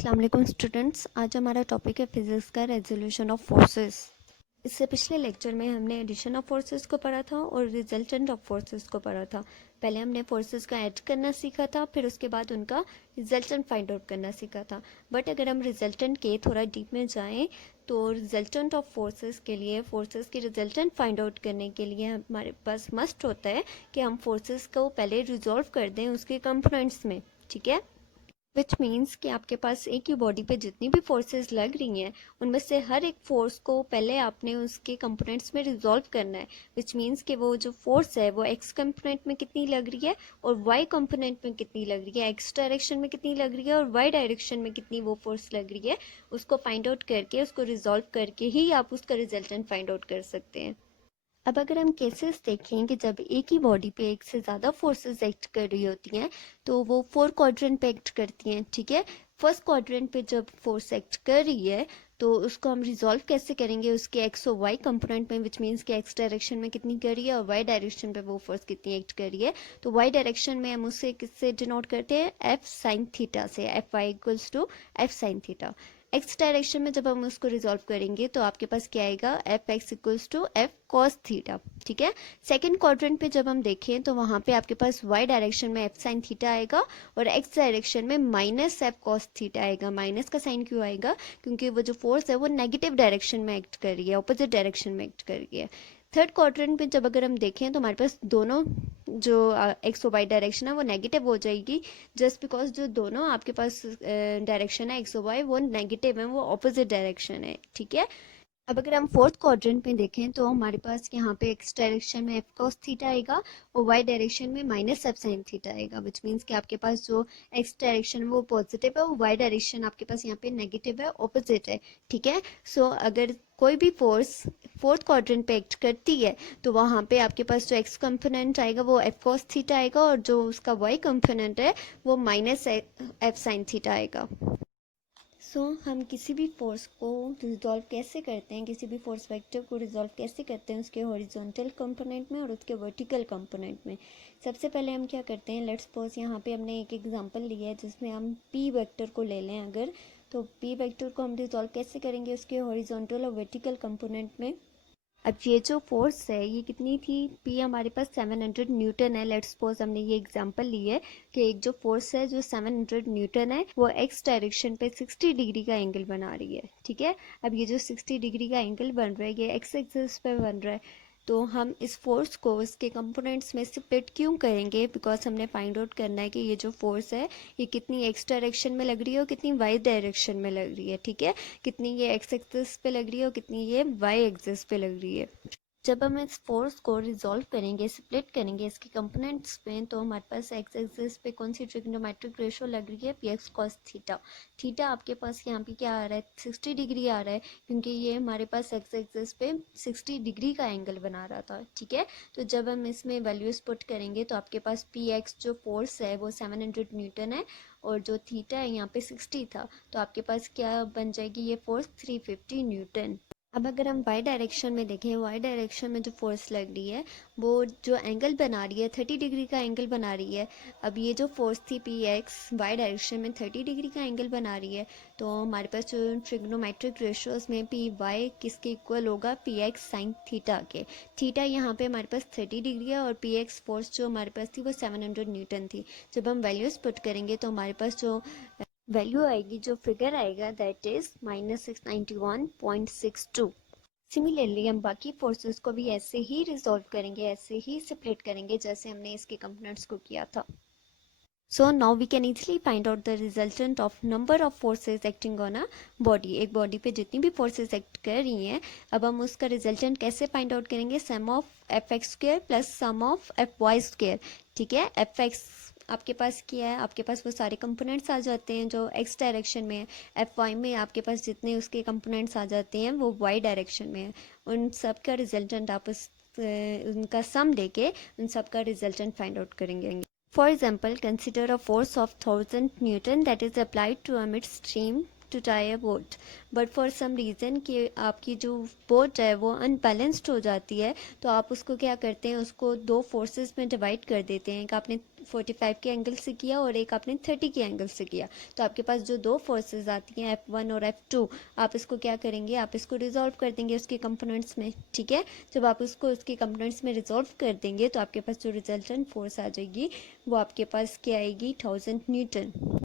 अस्सलाम वालेकुम स्टूडेंट्स। आज हमारा टॉपिक है फिजिक्स का रेजोल्यूशन ऑफ फोर्सेस। इससे पिछले लेक्चर में हमने एडिशन ऑफ फोर्सेस को पढ़ा था और रिजल्टेंट ऑफ फोर्सेस को पढ़ा था। पहले हमने फोर्सेस का ऐड करना सीखा था, फिर उसके बाद उनका रिजल्टेंट फाइंड आउट करना सीखा था। बट अगर हम रिजल्टेंट के थोड़ा डीप में जाएं तो रिजल्टेंट ऑफ फोर्सेस के लिए, फोर्सेस की रिजल्टेंट फाइंड आउट करने के लिए हमारे पास मस्ट होता है कि हम फोर्सेस को पहले रिजॉल्व कर दें उसके कंपोनेंट्स में। ठीक है, विच मीन्स कि आपके पास एक ही बॉडी पे जितनी भी फोर्सेस लग रही हैं उनमें से हर एक फोर्स को पहले आपने उसके कंपोनेंट्स में रिजॉल्व करना है। विच मीन्स कि वो जो फोर्स है वो एक्स कंपोनेंट में कितनी लग रही है और वाई कंपोनेंट में कितनी लग रही है, एक्स डायरेक्शन में कितनी लग रही है और वाई डायरेक्शन में कितनी वो फोर्स लग रही है, उसको फाइंड आउट करके उसको रिजॉल्व करके ही आप उसका रिजल्टेंट फाइंड आउट कर सकते हैं। अब अगर हम केसेस देखें कि जब एक ही बॉडी पे एक से ज़्यादा फोर्सेस एक्ट कर रही होती हैं तो वो 4 क्वाड्रेंट पे एक्ट करती हैं। ठीक है, फर्स्ट क्वाड्रेंट पे जब फोर्स एक्ट कर रही है तो उसको हम रिजॉल्व कैसे करेंगे उसके एक्स और वाई कंपोनेंट में, विच मीन्स कि एक्स डायरेक्शन में कितनी कर रही है और वाई डायरेक्शन पे वो फोर्स कितनी एक्ट कर रही है। तो वाई डायरेक्शन में हम उसे किससे डिनोट करते हैं, एफ साइन थीटा से, F y equals to F sine theta. X direction में जब हम उसको रिजॉल्व करेंगे तो आपके पास क्या आएगा, F x equals to F cos theta. ठीक है, सेकंड क्वाड्रेंट पे जब हम देखें तो वहां पे आपके पास वाई डायरेक्शन में एफ साइन थीटा आएगा और एक्स डायरेक्शन में माइनस एफ कॉस थीटा आएगा। माइनस का साइन क्यों आएगा, क्योंकि वो जो फोर्स है वो नेगेटिव डायरेक्शन में एक्ट कर रही है, ऑपोजिट डायरेक्शन में एक्ट कर रही है। थर्ड क्वाड्रेंट में जब अगर हम देखें तो हमारे पास दोनों जो एक्स और वाई डायरेक्शन है वो नेगेटिव हो जाएगी, जस्ट बिकॉज जो दोनों आपके पास डायरेक्शन है एक्स और वाई वो नेगेटिव है, वो ऑपोजिट डायरेक्शन है। ठीक है, अब अगर हम फोर्थ क्वाड्रेंट में देखें तो हमारे पास यहाँ पे एक्स डायरेक्शन में एफ कॉस थीटा आएगा और वाई डायरेक्शन में माइनस एफ साइन थीटा आएगा, विच मीन्स कि आपके पास जो एक्स डायरेक्शन है वो पॉजिटिव है और वाई डायरेक्शन आपके पास यहाँ पे नेगेटिव है, ऑपोजिट है। ठीक है, सो अगर कोई भी फोर्स फोर्थ क्वाड्रेंट पे एक्ट करती है तो वहाँ पे आपके पास जो एक्स कंपोनेंट आएगा वो एफ कॉस थीटा आएगा और जो उसका वाई कंपोनेंट है वो माइनस एफ साइन थीटा आएगा। हम किसी भी फोर्स को रिजॉल्व कैसे करते हैं, किसी भी फोर्स वेक्टर को रिजॉल्व कैसे करते हैं उसके हॉरिजॉन्टल कंपोनेंट में और उसके वर्टिकल कंपोनेंट में। सबसे पहले हम क्या करते हैं, लेट्स सपोज यहाँ पे हमने एक एग्जांपल लिया है जिसमें हम पी वेक्टर को ले लें अगर, तो पी वेक्टर को हम रिजॉल्व कैसे करेंगे उसके हॉरिजॉन्टल और वर्टिकल कंपोनेंट में। अब ये जो फोर्स है ये कितनी थी, पी हमारे पास 700 न्यूटन है। लेट्स सपोज हमने ये एग्जांपल ली है कि एक जो फोर्स है जो 700 न्यूटन है वो एक्स डायरेक्शन पे 60 डिग्री का एंगल बना रही है। ठीक है, अब ये जो 60 डिग्री का एंगल बन रहा है ये एक्स एक्सिस पे बन रहा है, तो हम इस फोर्स को इसके कंपोनेंट्स में स्प्लिट क्यों करेंगे, बिकॉज हमने फाइंड आउट करना है कि ये जो फोर्स है ये कितनी एक्स डायरेक्शन में लग रही है और कितनी वाई डायरेक्शन में लग रही है। ठीक है, कितनी ये एक्स एक्सिस पे लग रही है और कितनी ये वाई एक्सिस पे लग रही है। जब हम इस फोर्स को रिजॉल्व करेंगे, स्प्लिट करेंगे इसके कंपोनेंट्स पे, तो हमारे पास एक्स एक्सिस पे कौन सी ट्रिग्नोमेट्रिक रेशो लग रही है, P x cos theta. Theta आपके पास यहाँ पे क्या आ रहा है, 60 डिग्री आ रहा है, क्योंकि ये हमारे पास एक्स एक्सिस पे 60 डिग्री का एंगल बना रहा था। ठीक है, तो जब हम इसमें वैल्यूज पुट करेंगे तो आपके पास पी एक्स जो फोर्स है वो 700 न्यूटन है और जो थीटा है यहाँ पे 60 था, तो आपके पास क्या बन जाएगी ये फोर्स, 350 न्यूटन। अब अगर हम वाई डायरेक्शन में देखें, वाई डायरेक्शन में जो फोर्स लग रही है वो जो एंगल बना रही है 30 डिग्री का एंगल बना रही है। अब ये जो फोर्स थी पी एक्स वाई डायरेक्शन में 30 डिग्री का एंगल बना रही है, तो हमारे पास जो ट्रिग्नोमेट्रिक रेशियोज में पी वाई किसके इक्वल होगा, पी एक्स साइन थीटा के। थीटा यहाँ पे हमारे पास 30 डिग्री है और पी एक्स फोर्स जो हमारे पास थी वो 700 न्यूटन थी। जब हम वैल्यूज पुट करेंगे तो हमारे पास जो वैल्यू आएगी, जो फिगर आएगा, दैट इज -691.62। सिमिलरली हम बाकी फोर्सेस को भी ऐसे ही रिजॉल्व करेंगे, ऐसे ही सेपरेट करेंगे जैसे हमने इसके कंपोनेंट्स को किया था। So now we can easily find out the resultant of number of forces acting on a body। एक बॉडी पे जितनी भी फोर्सेस एक्ट कर रही हैं, अब हम उसका रिजल्टेंट कैसे फाइंड आउट करेंगे, sum of F X square plus sum of F Y square. ठीक है, एफ एक्स आपके पास क्या है, आपके पास वो सारे कंपोनेंट्स आ जाते हैं जो एक्स डायरेक्शन में है, एफ वाई में आपके पास जितने उसके कंपोनेंट्स आ जाते हैं वो वाई डायरेक्शन में है। उन सब का रिजल्टेंट आप उनका सम लेके उन सब का रिजल्टेंट फाइंड आउट करेंगे। For example, consider a force of 1000 Newton that is applied to a midstream to tie a boat, but for some reason कि आपकी जो बोट है वो अनबैलेंस्ड हो जाती है, तो आप उसको क्या करते हैं, उसको दो फोर्सेस में डिवाइड कर देते हैं। कि आपने 45 के एंगल से किया और एक आपने 30 के एंगल से किया, तो आपके पास जो दो फोर्सेस आती हैं F1 और F2, आप इसको क्या करेंगे, आप इसको रिजॉल्व कर देंगे उसके कंपोनेंट्स में। ठीक है, जब आप उसको उसके कंपोनेंट्स में रिजॉल्व कर देंगे तो आपके पास जो रिजल्टेंट फोर्स आ जाएगी वो आपके पास क्या आएगी, 1000 न्यूटन।